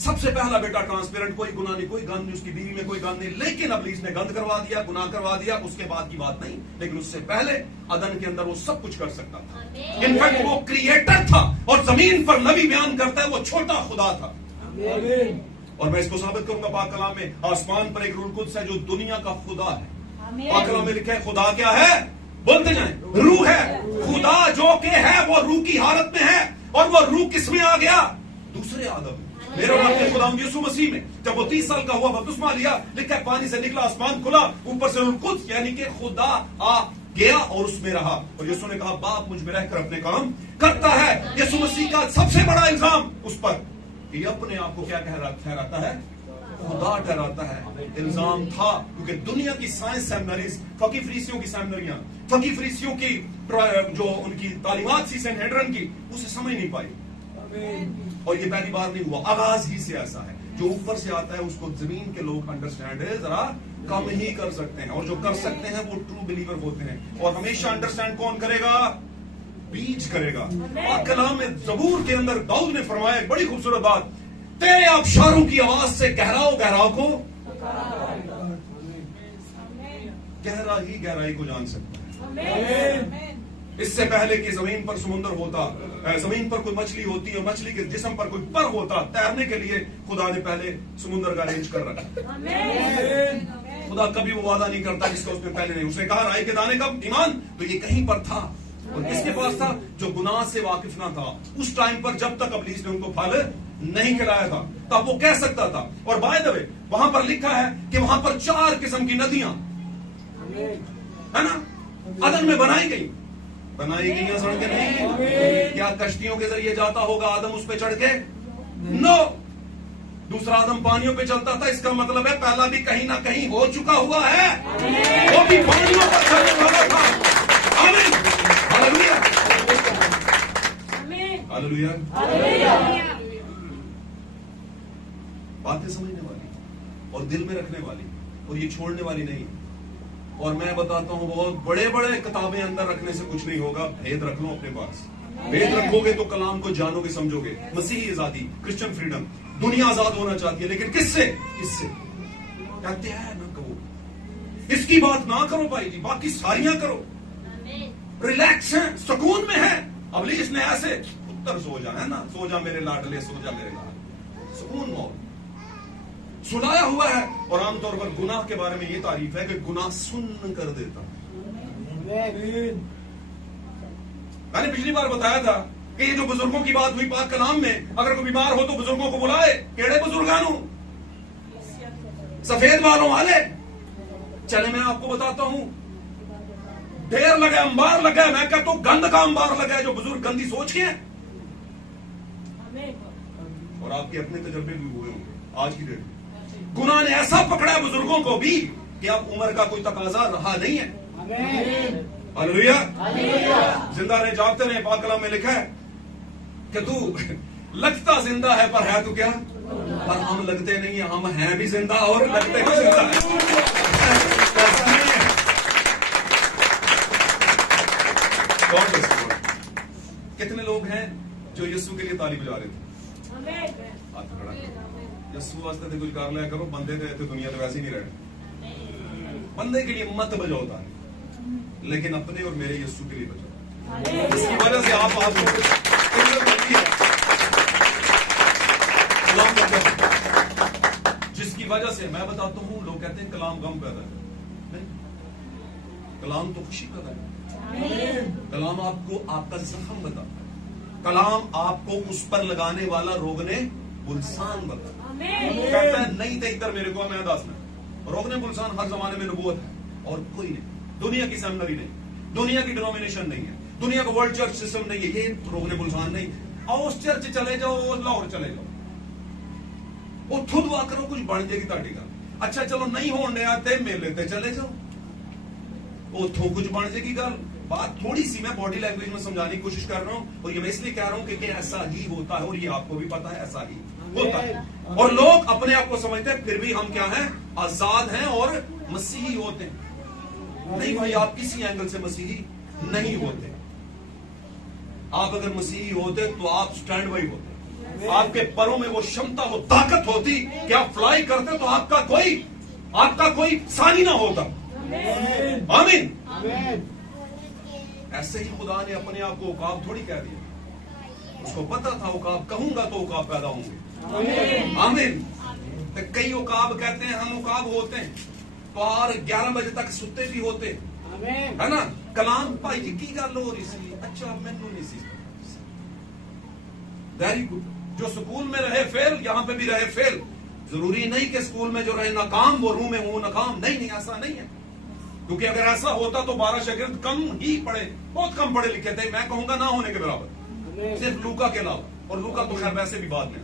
सबसे पहला बेटा ट्रांसपेरेंट, कोई गुनाह नहीं, कोई गंद नहीं, उसकी बीवी में कोई गंद नहीं, लेकिन अबलीस ने गंद करवा दिया, गुनाह करवा दिया, उसके बाद की बात नहीं, लेकिन उससे पहले अदन के अंदर वो सब कुछ कर सकता था। इनफैक्ट वो क्रिएटर था, और जमीन पर नबी बयान करता है वो छोटा खुदा था। और मैं इसको साबित करूंगा पाक कलाम में, आसमान पर एक रूह कुद्स है जो दुनिया का खुदा है। पाक कलाम में लिखा है, खुदा क्या है? बोलते जाएं, रूह है। खुदा जो के है वो रूह की हालत में है, और वो रूह किसमें आ गया? दूसरे आदम, मेरे और आपके खुदा यीशु मसीह में। जब वो 30 साल का हुआ, बपतिस्मा लिया, लिखा है पानी से निकला, आसमान खुला, ऊपर से रूह कुद्स यानी कि खुदा आ गया और उसमें रहा। और यीशु ने कहा, बाप मुझ में रहकर अपने काम करता है। यीशु मसीह का सबसे बड़ा इल्जाम उस पर, ये अपने आप को क्या ठहराता है? खुदा ठहराता है। इल्जाम था क्योंकि दुनिया की साइंस सेमिनरीज, फकी फरीसियों की सेमिनरियां, फकी फरीसियों की जो उनकी तालीमात थी सेनहेड्रिन की, उसे समझ नहीं पाई। और ये पहली बार नहीं हुआ, आगाज ही से ऐसा है। जो ऊपर से आता है उसको जमीन के लोग अंडरस्टैंड जरा कम ही कर सकते हैं, और जो कर सकते हैं वो ट्रू बिलीवर होते हैं। और हमेशा अंडरस्टैंड कौन करेगा? बीज करेगा। और कलाम में जबूर के अंदर दाऊद ने फरमाया बड़ी खूबसूरत बात, तेरे आबशारों की आवाज से गहराओ को गहरा ही गहराई को जान सकता है। इससे पहले कि जमीन पर समुद्र होता, जमीन पर कोई मछली होती है, मछली के जिस्म पर कोई पर होता, तैरने के लिए खुदा ने पहले समुद्र का अरेंज कर रखा। खुदा कभी वो वादा नहीं करता जिसका उसने पहले नहीं। उसने कहा राई के दाने का ईमान, तो ये कहीं पर था, और किसके पास था? जो गुनाह से वाकिफ ना था उस टाइम पर, जब तक अबलीस ने उनको फल नहीं खिलाया था, तब वो कह सकता था। और बाय द वे वहां पर लिखा है कि वहां पर 4 किस्म की नदियां है ना, अदन में बनाई गई या सड़कें नहीं? क्या कश्तियों के जरिए जाता होगा आदम उस पे चढ़ के? नो। दूसरा आदम पानियों पे चलता था, इसका मतलब है पहला भी कहीं ना कहीं हो चुका हुआ है, वो भी पानियों पर चलने वाला था। आमीन, हालेलुया, हालेलुया। बातें समझने वाली और दिल में रखने वाली, और ये छोड़ने वाली नहीं। और मैं बताता हूं, बहुत बड़े बड़े किताबें अंदर रखने से कुछ नहीं होगा, भेद रख लो अपने पास। भेद रखोगे तो कलाम को जानोगे, समझोगे। मसीही आजादी, क्रिश्चियन फ्रीडम, दुनिया आजाद होना चाहती है, लेकिन किससे? इससे। कहते हैं ना करो, इसकी बात ना करो भाई जी, बाकी सारियां करो। रिलैक्स है, सुकून में है। अबलीस ने ऐसे उत्तर सो जा, है ना, सो जा मेरे लाडले, सो जा मेरे लाड, सुकून मौत सुनाया हुआ है। और आमतौर पर गुनाह के बारे में ये तारीफ है कि गुनाह सुन कर देता। मैंने पिछली बार बताया था कि ये जो बुजुर्गों की बात हुई पाक कलाम में, अगर कोई बीमार हो तो बुजुर्गों को बुलाए। केड़े बुजुर्गानू? सफेद बालों वाले। चले मैं आपको बताता हूं, ढेर लगा, अंबार लगा, मैं कहता हूं गंद का अंबार लगा है, जो बुजुर्ग गंदी सोच के हैं। और आपके अपने तजर्बे भी हुए होंगे आज की डेट में। गुनाह ने ऐसा पकड़ा है बुजुर्गों को भी कि अब उम्र का कोई तकाजा रहा नहीं है। हालेलुया, जिंदा रहे, जागते रहे। पाक कलाम में लिखा है कि तू लगता जिंदा है पर है तू क्या? पर हम लगते नहीं है, हम हैं भी जिंदा और लगते भी जिंदा है। जो यीशु के लिए ताली बजा रहे थे, हाथ खड़ा करो। यीशु वास्ते कुछ कर लिया करो, बंदे थे दुनिया तो वैसे ही नहीं रहे। बंदे के लिए मत बजाओ ताली, लेकिन अपने और मेरे यीशु के लिए बजाओ। इसकी वजह से आप कलाम करते, जिसकी वजह से मैं बताता हूं, लोग कहते हैं कलाम गम पैदा है, नहीं, कलाम तो खुशी पैदा है। कलाम आपको आपका जख्म बताता है, कलाम आपको उस पर लगाने वाला रोगने बुलसान बताता है। कहता है नहीं थे इधर मेरे को, मैं दास में रोगने बुलसान हर जमाने में नबूवत है और कोई नहीं। दुनिया की सेमिनरी नहीं, दुनिया की डिनोमिनेशन नहीं है, दुनिया का वर्ल्ड चर्च सिस्टम नहीं है, ये रोगने बुलसान नहीं। और उस चर्च चले जाओ, लाहौर चले जाओ, उठो दुआ करो, कुछ बन जाएगी ताड़ी का। अच्छा चलो नहीं होने आते, मेले ते चले जाओ, उठो कुछ बन जाएगी गल। बात थोड़ी सी मैं बॉडी लैंग्वेज में समझाने की कोशिश कर रहा हूं, और ये मैं इसलिए कह रहा हूं कि ऐसा ही होता है, और ये आपको भी पता है ऐसा ही होता है। और लोग अपने आप को समझते हैं, फिर भी हम क्या हैं, आजाद हैं और मसीही होते हैं। नहीं भाई, आप किसी एंगल से मसीही नहीं होते। आप अगर मसीही होते तो आप स्टैंड बाई होते, आपके परों में वो क्षमता, वो ताकत होती कि आप फ्लाई करते, तो आपका कोई सानी ना होता। आमीन। ऐसे ही खुदा ने अपने आप को उकाब थोड़ी कह दिया, उसको पता था उकाब कहूंगा तो उकाब पैदा होंगे। आमीन। तो कई उकाब कहते हैं हम उकाब होते हैं, पार 11 बजे तक सुते भी होते है ना। कलाम भाई जी की गल हो रही सी, अच्छा मैनू नहीं सी, वेरी गुड। जो स्कूल में रहे फेल, यहां पे भी रहे फेल। जरूरी नहीं कि स्कूल में जो रहे नाकाम वो रूम में हो नाकाम, नहीं, ऐसा नहीं है। क्योंकि अगर ऐसा होता तो 12 शागिर्द कम ही पढ़े, बहुत कम पढ़े लिखे थे, मैं कहूंगा ना होने के बराबर, सिर्फ लूका के अलावा। और लूका तो खैर वैसे भी बाद में,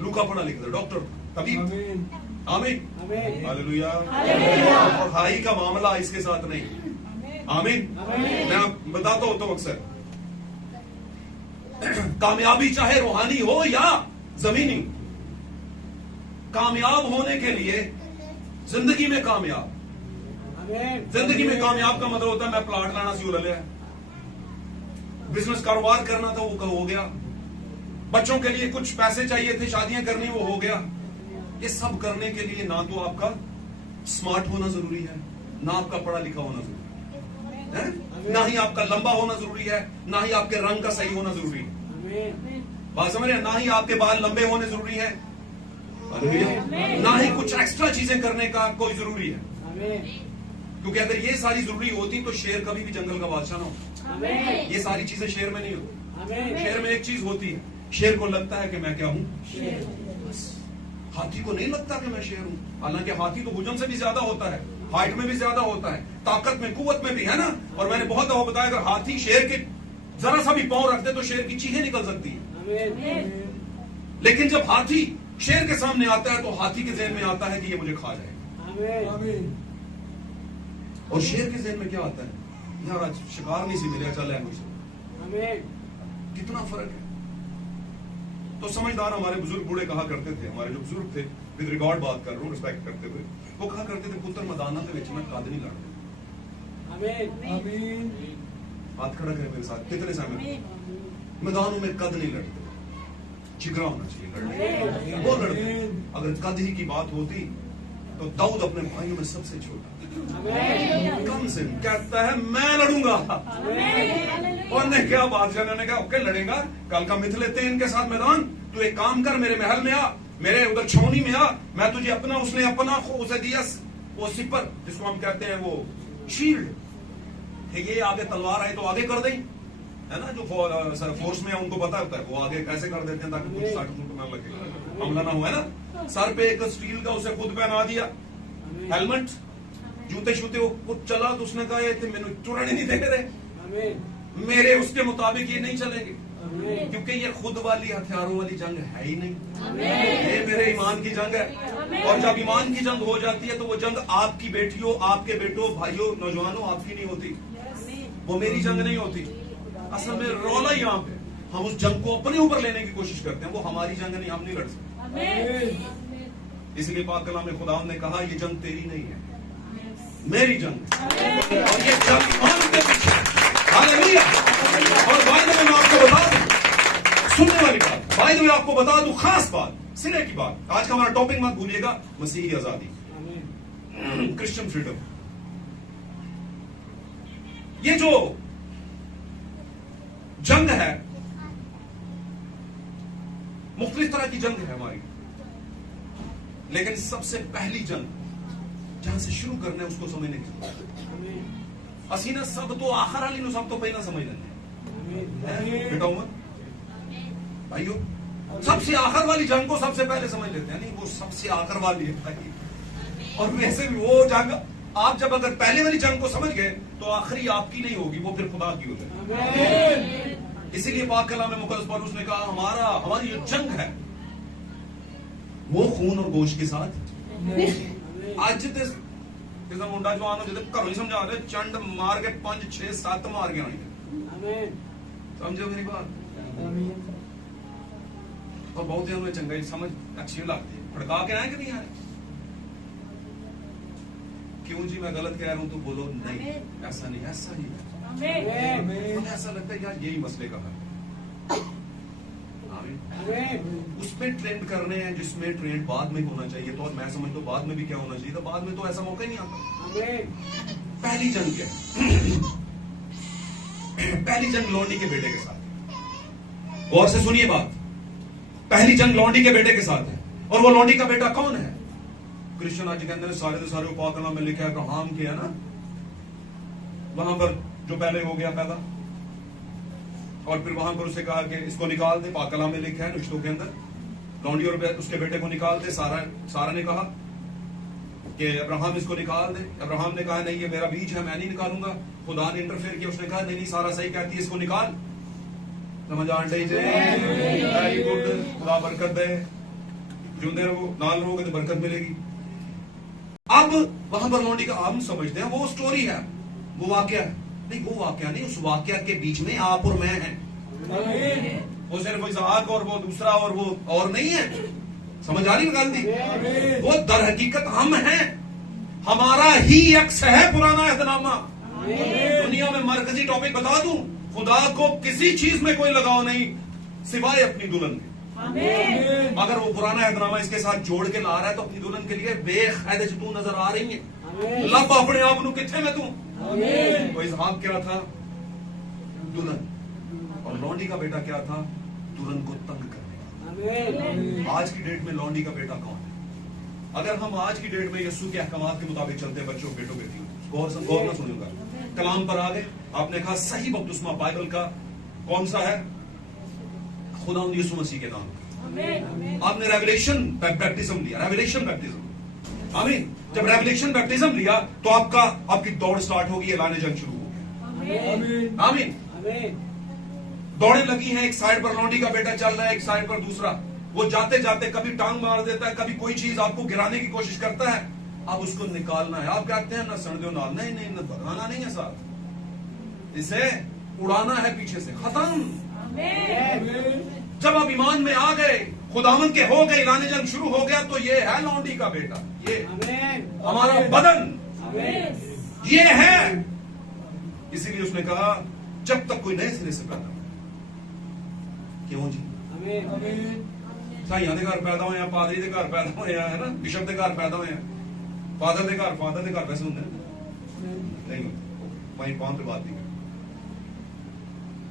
लूका पढ़ा लिखा था, डॉक्टर तबीब। आमीन, हालेलुया। और हाई का मामला इसके साथ नहीं। आमीन। मैं बताता हूं तो अक्सर, कामयाबी चाहे रूहानी हो या जमीनी, कामयाब होने के लिए जिंदगी में कामयाब, जिंदगी में कामयाब का मतलब होता है मैं प्लाट लाना सी ले लिया, बिजनेस कारोबार करना था वो हो गया, बच्चों के लिए कुछ पैसे चाहिए थे, शादियां करनी वो हो गया। ये सब करने के लिए ना तो आपका स्मार्ट होना जरूरी है, ना आपका पढ़ा लिखा होना जरूरी है, ना ही आपका लंबा होना जरूरी है, ना ही आपके रंग का सही होना जरूरी है, बात समझ रहे हैं, ना ही आपके बाल लंबे होने जरूरी है, ना ही कुछ एक्स्ट्रा चीजें करने का कोई जरूरी है। क्योंकि अगर ये सारी जरूरी होती तो शेर कभी भी जंगल का बादशाह ना हो। ये सारी चीजें शेर में नहीं होती। शेर में एक चीज होती है, शेर को लगता है कि मैं क्या हूं, हाथी को नहीं लगता कि मैं शेर हूं। हालांकि हाथी तो भुजन से भी ज्यादा होता है, हाइट में भी ज्यादा होता है, ताकत में, कुव्वत में भी, है ना। और मैंने बहुत दफा बताया, अगर हाथी शेर के जरा सा भी पांव रख दे तो शेर की चीखें निकल सकती है। लेकिन जब हाथी शेर के सामने आता है तो हाथी के ज़हन में आता है कि ये मुझे खा जाएगा। और शेर के ज़हन में क्या आता है, यार आज शिकार नहीं सी मिले, चल है मुझे। कितना फर्क है। तो समझदार हमारे बुजुर्ग बूढ़े कहा करते थे, हमारे जो बुजुर्ग थे, विद रिकॉर्ड बात कर रहा हूं, रिस्पेक्ट करते हुए, वो कहा करते थे, पुत्र मैदाना के विच में कद नहीं लड़ते। हाथ खड़ा करें मेरे साथ, कितने सहमत। मैदानों में कद नहीं लड़ते, जिगरा होना चाहिए लड़ने, वो लड़ते। अगर कद ही की बात होती तो दाऊद अपने भाइयों में सबसे छोटा, कम से कहता है मैं लड़ूंगा। और ने क्या बादशाह ने कहा ओके लड़ेगा, कल का मिथ लेते हैं इनके साथ मैदान, तू एक काम कर, मेरे महल में आ, मेरे उधर छावनी में आ, मैं तुझे अपना, उसने अपना उसे दिया वो सिपर, जिसको हम कहते हैं वो शील्ड, ये आगे तलवार आई तो आगे कर दें, है ना। जो फोर्स में है उनको पता होता है, वो आगे कैसे कर देते हैं ताकि कुछ साठ फुट ना लगे, हमला ना हो, है ना। सर पे एक स्टील का उसे खुद पहना दिया हेलमेट, जूते शूते वो चला तो उसने कहा ये मैंने चुराने नहीं दे रहे, मेरे उसके मुताबिक ये नहीं चलेंगे, क्योंकि ये खुद वाली हथियारों वाली जंग है ही नहीं, ये मेरे ईमान की जंग है। और जब ईमान की जंग हो जाती है तो वो जंग आपकी बेटियों, आपके बेटों, भाइयों, नौजवानों आपकी नहीं होती, वो मेरी जंग नहीं होती। असल में रौला यहाँ पे हम उस जंग को अपने ऊपर लेने की कोशिश करते हैं, वो हमारी जंग नहीं, हम नहीं लड़ सकते। इसलिए पाक कलाम में खुदा ने कहा ये जंग तेरी नहीं है, मेरी जंग है, और ये जंग ईमान के पीछे। हालेलुया। और बाद में मैं आपको बता दूं, सुनने वाली बात। भाई तो मैं आपको बता दूं खास बात, सिरे की बात। आज का हमारा टॉपिक मत भूलिएगा, मसीही आजादी, क्रिश्चियन फ्रीडम। ये जो जंग है, मुख्तलिफ तरह की जंग है हमारी, लेकिन सबसे पहली जंग जहां से शुरू करना है उसको समझने की असी ना सब तो आखिर वाली नु सब तो पहला समझ लेंगे बेटा उमर भाइयों, सबसे आखिर वाली जंग को सबसे पहले समझ लेते हैं। नहीं, वो सबसे आखिर वाली है भाई। और वैसे भी वो जंग आप जब अगर पहले वाली जंग को समझ गए तो आखिरी आपकी नहीं होगी, वो फिर खुदा की हो जाएगी। इसीलिए पाक कलाम में मुकद्दस पौलुस ने कहा हमारी जो जंग है वो खून और गोश्त के साथ। आज जिस मुंडा जो आना जिसे घरों ही समझा रहे, चंड मार के 5 6 7 मार के आने, समझो मेरी बात। और बहुत ही हमें चंगाई समझ अच्छी लगती है, भड़का के आए कि नहीं आए? क्यों जी मैं गलत कह रहा हूं तो बोलो नहीं, ऐसा नहीं, ऐसा ही है। तो ऐसा लगता है यार यही मसले का है। उसमें ट्रेंड करने हैं जिसमें ट्रेंड बाद में होना चाहिए, तो और मैं समझ तो बाद में भी क्या होना चाहिए था, बाद में तो ऐसा मौका ही नहीं आता। पहली जंग क्या है? पहली जंग लौंडी के बेटे के साथ। गौर से सुनिए बात, पहली जंग लौंडी के बेटे के साथ है। और वो लौंडी का बेटा कौन है? क्रिश्चियन आज के अंदर सारे पाक कलाम में लिखा है अब्राहम के, है ना, वहां पर जो पहले हो गया पैदा, और फिर वहां पर उसे कहा कि इसको निकाल दे। पाक कलाम में लिखा है रिश्तों के अंदर लौंडी और उसके बेटे को निकाल दे। सारा ने कहा कि अब्राहम इसको निकाल दे। अब्राहम ने कहा नहीं, ये मेरा बीज है, मैं नहीं निकालूंगा। खुदा ने इंटरफेयर किया, उसने कहा नहीं सारा सही कहती है, इसको निकाल। समझ आंटे जे वेरी गुड, खुदा बरकत दे, जुंदे रहो, नाल रहोगे तो बरकत मिलेगी। अब वहां पर लौंडी का हम समझते हैं वो स्टोरी है, वो वाकया है। नहीं, वो वाकया नहीं, उस वाकया के बीच में आप और मैं हैं। वो सिर्फ इसहाक और वो दूसरा और वो और नहीं है। समझ आ रही गलती? वो दर हकीकत हम हैं। हमारा ही अक्स है पुराना अहदनामा। दुनिया में मरकजी टॉपिक बता दूं, खुदा को किसी चीज में कोई लगाव नहीं सिवाय अपनी दुल्हन के। अगर वो पुराना अहदनामा इसके साथ जोड़ के ला रहा है तो अपनी दुल्हन के लिए बेखैद तू नजर आ रही है। लब अपने आप नु किथे में तू। तो इसहाक क्या था? दुल्हन। और लौंडी का बेटा क्या था? दुल्हन को तंग करने का। आज की डेट में लौंडी का बेटा कौन है? अगर हम आज की डेट में यीशु के अहकामात के मुताबिक चलते हैं, बच्चों बेटों बेटियों, गौर ना सुनिएगा, कलाम पर आ गए, आपने कहा सही बपतिस्मा बाइबल का कौन सा है? खुदा यीशु मसीह के नाम। आपने रेवलेशन बैप्टिज्म लिया, रेवलेशन बैप्टिज्म। आमीन। जब रेवलेशन बैप्टिज्म लिया तो आपकी दौड़ स्टार्ट होगी, ऐलान जंग शुरू होगी। आमीन। दौड़े लगी हैं, एक साइड पर लौंडी का बेटा चल रहा है, एक साइड पर दूसरा। वो जाते जाते कभी टांग मार देता है, कभी कोई चीज आपको गिराने की कोशिश करता है। अब उसको निकालना है। आप कहते हैं ना सड़दो नाल, नहीं नहीं, भगाना नहीं है साथ, इसे उड़ाना है पीछे से, खत्म। जब आप ईमान में आ गए, खुदावंद के हो गए, ऐलान जंग शुरू हो गया, तो ये है लौंडी का बेटा, ये हमारा बदन, ये है। इसीलिए उसने कहा जब तक कोई नए सिरे से पैदा हो। क्यों जी? साइयां दे घर पैदा होए, पादरी दे घर पैदा होए, है ना, बिशप दे घर पैदा होए, फादर दे घर वैसे होंगे नहीं होते, वहीं कौन पे बात नहीं।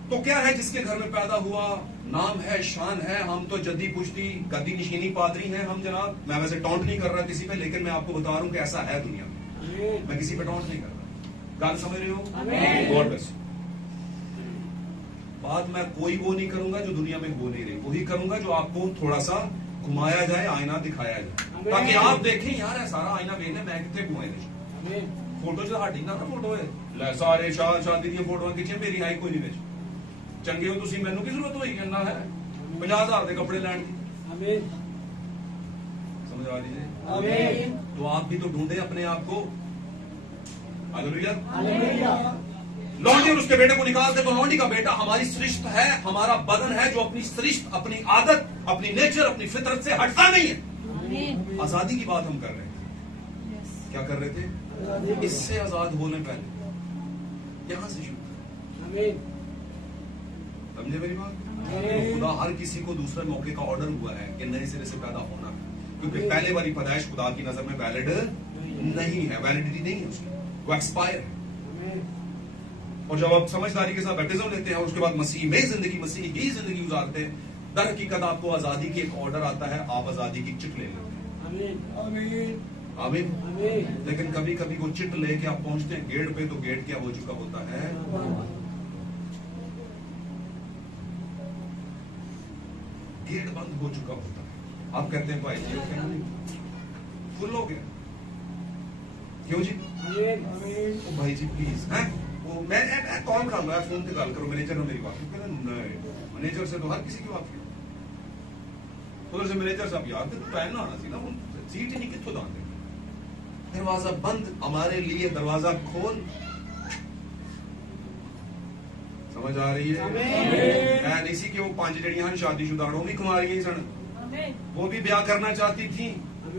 तो क्या है जिसके घर में पैदा हुआ, नाम है, शान है। हम तो जद्दी पुश्ती गद्दी निशीनी पादरी हैं हम जनाब। मैं वैसे टॉन्ट नहीं कर रहा किसी पे, लेकिन मैं आपको बता रहा हूं कि ऐसा है दुनिया में। मैं किसी पे टॉन्ट नहीं कर रहा। गाल समझ रहे हो? God bless. बात मैं कोई वो नहीं करूंगा जो दुनिया में हो नहीं रही, वही करूंगा जो आपको थोड़ा सा घुमाया जाए, आईना दिखाया जाए, ताकि आप देखें यार है सारा आईना वेखने मैं कितने घुमाए। फोटो च साडी ना फोटो है, सारे शादी दी फोटो खिंचे, मेरी आई कोई नहीं बेच चंगे हो तुसी, मैनू की जरूरत होई करना है 50,000 के कपड़े लैन की। समझ आ रही है? तो आप भी तो ढूंढे अपने आप को। हालेलुया। लौंडी और उसके बेटे को निकालते तो लौंडी का बेटा हमारी सृष्ट है, हमारा बदन है, जो अपनी सृष्ट, अपनी आदत, अपनी नेचर, अपनी फितरत से हटता नहीं है। आजादी की बात हम कर रहे थे। क्या कर रहे थे? इससे आजाद होने पहले यहां से शुरू। समझे मेरी बात? तो खुदा हर किसी को दूसरे मौके का ऑर्डर हुआ है कि नए सिरे से पैदा होना, क्योंकि पहले वाली पैदाइश खुदा की नजर में वैलिड नहीं है, वैलिडिटी नहीं है उसकी, वो एक्सपायर है। और जब आप समझदारी के साथ बैप्टिज्म लेते हैं, उसके बाद मसीह में जिंदगी, मसीह ही जिंदगी गुजारते हैं, दर हकीकत आपको आजादी की एक ऑर्डर आता है, आप आजादी की चिट ले लेते हैं। आमीन। लेकिन कभी कभी वो चिट लेके आप पहुंचते हैं गेट पे, तो गेट क्या हो चुका होता है, गेट बंद हो चुका होता है। आप कहते हैं भाई जी फुल हो गया, क्यों जी? ओ भाई जी प्लीज, हैं वो मैं कॉल कर रहा है, फोन पे कॉल करो, मैनेजर ने मेरी बात नहीं, मैनेजर से तो हर किसी की बात की, उधर से मैनेजर साहब यार टाइम ना आना सी ना, सीट ही नहीं कितों दान दे, दरवाजा बंद, हमारे लिए दरवाजा खोल। समझ आ रही है? मैं नहीं सी कि वो 5 जड़ियां शादीशुदा वो भी कुमारियां सन, वो भी ब्याह करना चाहती थी,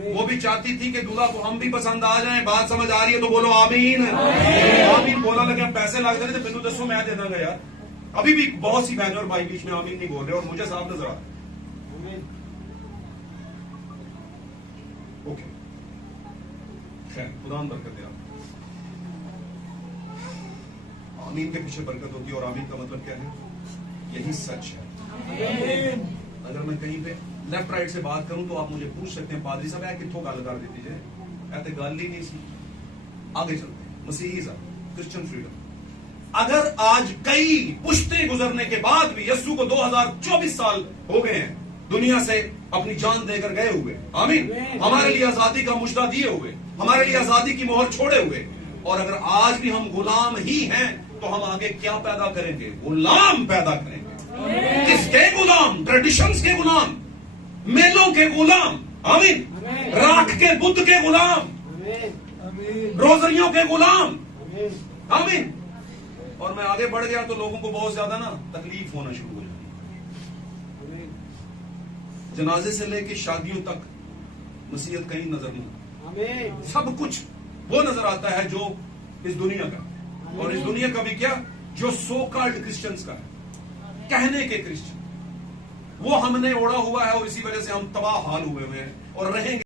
वो भी चाहती थी कि दूल्हा को हम भी पसंद आ जाएं। बात समझ आ रही है तो बोलो आमीन। आमीन बोला लगे, पैसे लगते नहीं तो मैनू दसो, मैं दे दूंगा यार। अभी भी बहुत सी बहनों और भाई बीच में आमीन नहीं बोल रहे और मुझे साफ नजर आ रहा है। ओके, खैर खुदा बरकत दे। आमीन के पीछे बरकत होती है, और आमीन का मतलब क्या है? यही सच है। अगर मैं कहीं पे लेफ्ट राइट से बात करूं तो आप मुझे पूछ सकते हैं, पादरी साहब कितों गल कर दी जे, ऐसे गल ही नहीं सी। आगे चलते हैं, मसीहिज़्म, क्रिश्चियन फ्रीडम। अगर आज कई पुश्ते गुजरने के बाद भी यस्सु को 2024 साल हो गए हैं दुनिया से अपनी जान देकर गए हुए, आमीन, हमारे लिए आजादी का मुश्ता दिए हुए, हमारे लिए आजादी की मोहर छोड़े हुए, और अगर आज भी हम गुलाम ही हैं तो हम आगे क्या पैदा करेंगे? गुलाम पैदा करेंगे। किसके गुलाम? ट्रेडिशंस के गुलाम, मेलों के गुलाम, आमीन, राख के बुद्ध के गुलाम, रोजरियों के गुलाम, आमीन। और मैं आगे बढ़ गया तो लोगों को बहुत ज्यादा ना तकलीफ होना शुरू हो जाती। जनाजे से लेके शादियों तक मसीहत कहीं नजर नहीं, सब कुछ वो नजर आता है जो इस दुनिया का, और इस दुनिया का भी क्या, जो सो कॉल्ड क्रिश्चियंस का है, कहने के क्रिश्चियन, वो हमने ओढ़ा हुआ है, और इसी वजह से हम तबाह हाल हुए हैं और रहेंगे।